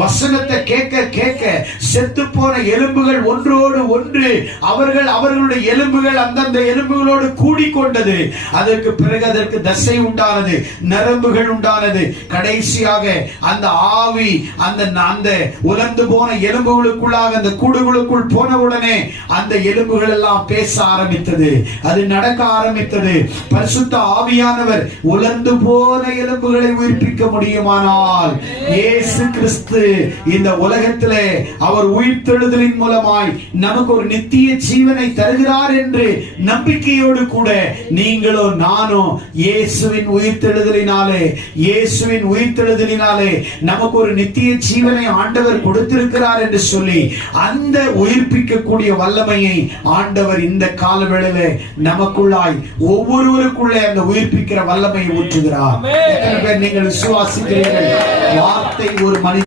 வசனத்தை கேட்க கேட்க செத்து போன எலும்புகள் ஒன்றோடு ஒன்று அவர்களுடைய எலும்புகள் அந்தந்த எலும்புகளோடு கூடிக்கொண்டது. அதற்கு பிறகு அதற்கு தசை உண்டானது, நரம்புகள் உண்டானது. கடைசியாக அந்த ஆவி அந்த உலர்ந்து போன எலும்புகளுக்குள்ளாக அந்த கூடுகளுக்குள் போனவுடனே அந்த எலும்புகள் எல்லாம் பேச ஆரம்பித்தது, அது நடக்க ஆரம்பித்தது. பரிசுத்த ஆவியானவர் உலர்ந்து போன எலும்புகளை உயிர்ப்பிக்க முடியுமானால் இயேசு கிறிஸ்து இந்த உலகத்திலே அவர் உயிர்த்தெழுதலின் மூலமாய் நமக்கு ஒரு நித்திய ஜீவனை தருகிறார் என்று நம்பிக்கையோடு கூட நீங்களும் நானும் இயேசுவின் உயிர்த்தெழுதலினாலே நமக்கு ஒரு நித்திய ஜீவனை ஆண்டவர் கொடுத்திருக்கிறார் என்று சொல்லி அந்த உயிர்ப்பிக்கக்கூடிய வல்லமையை ஆண்டவர் இந்த காலவேளையிலே நமக்குள்ளாய் ஒவ்வொருவருக்குள்ளே அந்த உயிர்ப்பிக்கிற வல்லமையை ஊற்றுகிறார். எத்தனை பேர் நீங்கள் விசுவாசிக்கிறீர்கள்? வார்த்தை ஒரு மனிதன்